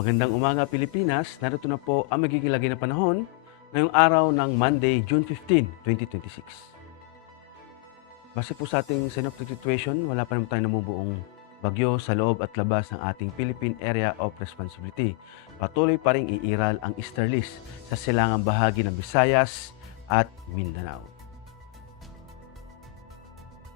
Magandang umaga Pilipinas, narito na po ang magiging lagay ng panahon ngayong araw ng Monday, June 15, 2026. Base po sa ating synoptic situation, wala pa naman tayong namumuong bagyo sa loob at labas ng ating Philippine Area of Responsibility. Patuloy pa ring iiral ang easterlies sa silangang bahagi ng Visayas at Mindanao.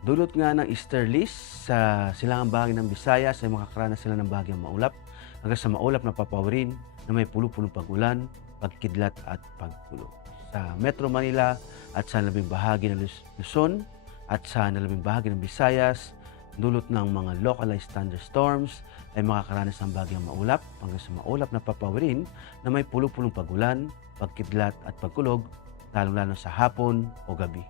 Dulot nga ng easterlies sa silangang bahagi ng Visayas ay makakaranas sila ng bahagyang maulap hanggang sa maulap na papawirin na may pulo-pulong pag-ulan, pagkidlat at pagkulog. Sa Metro Manila at sa labing bahagi ng Luzon at sa nalabing bahagi ng Visayas, dulot ng mga localized thunderstorms ay makakaranas ng bahagyang maulap hanggang sa maulap na papawirin na may pulo-pulong pag-ulan, pagkidlat at pagkulog, lalong-lalo sa hapon o gabi.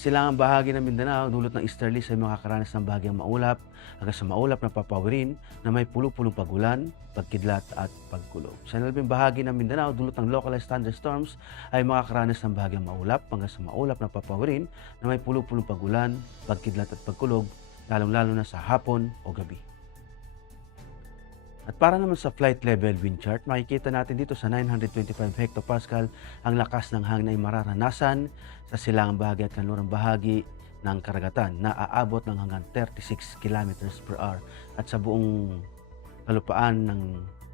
Silangang bahagi ng Mindanao, dulot ng easterlies ay makakaranas ng bahagyang maulap hanggang sa maulap na papawirin na may pulo-pulong pag-ulan, pagkidlat at pagkulog. Sa nalabing bahagi ng Mindanao, dulot ng localized thunderstorms ay makakaranas ng bahagyang maulap hanggang sa maulap na papawirin na may pulo-pulong pag-ulan, pagkidlat at pagkulog, lalong-lalo na sa hapon o gabi. At para naman sa flight level wind chart, makikita natin dito sa 925 hectopascal ang lakas ng hangin ay mararanasan sa silangang bahagi at kanlurang bahagi ng karagatan na aabot ng hanggang 36 kilometers per hour. At sa buong kalupaan ng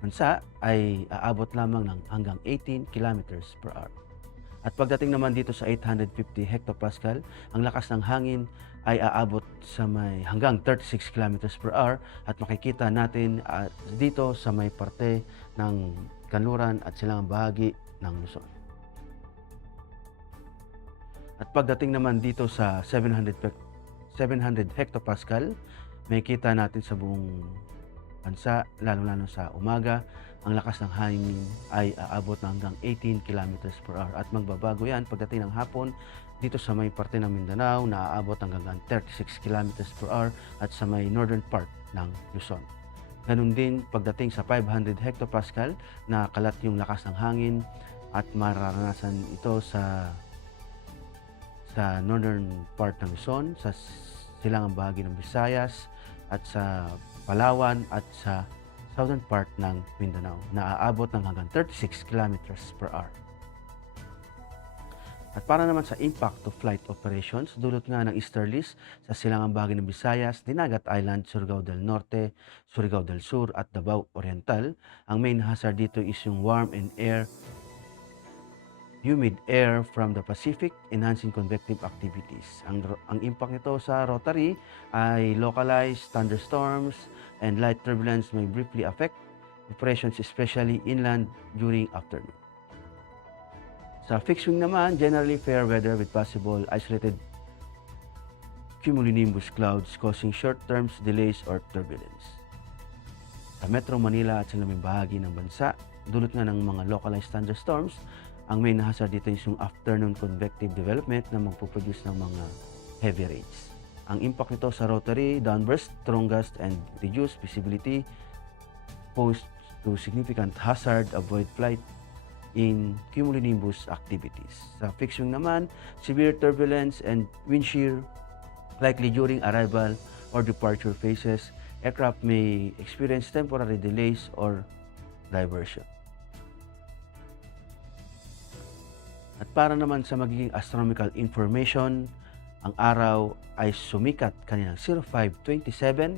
bansa ay aabot lamang ng hanggang 18 kilometers per hour. At pagdating naman dito sa 850 hectopascal, ang lakas ng hangin ay aabot sa may hanggang 36 kilometers per hour at makikita natin dito sa may parte ng kanluran at silangang bahagi ng Luzon. At pagdating naman dito sa 700 hectopascal, makikita natin sa buong bansa, lalo-lalo sa umaga, ang lakas ng hangin ay aabot na hanggang 18 kilometers per hour. At magbabago yan pagdating ng hapon dito sa may parte ng Mindanao na aabot hanggang 36 kilometers per hour at sa may northern part ng Luzon. Ganun din pagdating sa 500 hectopascal na kalat yung lakas ng hangin at mararanasan ito sa northern part ng Luzon, sa silangang bahagi ng Visayas at sa Palawan at sa southern part ng Mindanao na aabot ng hanggang 36 kilometers per hour. At para naman sa impact to flight operations, dulot nga ng easterlies sa silangang bahagi ng Visayas, Dinagat Island, Surigao del Norte, Surigao del Sur at Davao Oriental. Ang main hazard dito is yung warm and humid air from the Pacific, enhancing convective activities. Ang impact nito sa Rotary ay localized thunderstorms and light turbulence may briefly affect operations, especially inland during afternoon. Sa fixed wing naman, generally fair weather with possible isolated cumulonimbus clouds causing short-term delays or turbulence. Sa Metro Manila at sa lamang bahagi ng bansa, dulot nga ng mga localized thunderstorms, ang main hazard dito is yung afternoon convective development na magpuproduce ng mga heavy rains. Ang impact nito sa Rotary, downburst, strongest and reduced visibility, pose to significant hazard, avoid flight in cumulonimbus activities. Sa fixed wing naman, severe turbulence and wind shear likely during arrival or departure phases. Aircraft may experience temporary delays or diversion. At para naman sa magiging astronomical information, ang araw ay sumikat kaninang 05:27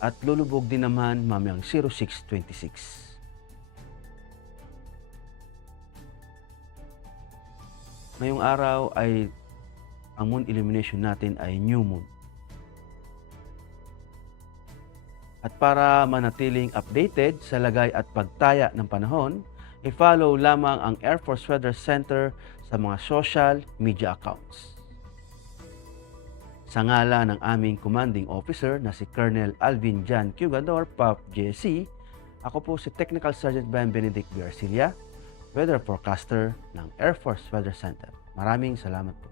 at lulubog din naman mamayang 06:26. Ngayong araw ay ang moon illumination natin ay new moon. At para manatiling updated sa lagay at pagtaya ng panahon, i-follow lamang ang Air Force Weather Center sa mga social media accounts. Sa ngalan ng aming commanding officer na si Colonel Alvin Jan Cugador, PAF JSC, ako po si Technical Sergeant Ben Benedict B. Arcilla, Weather Forecaster ng Air Force Weather Center. Maraming salamat po.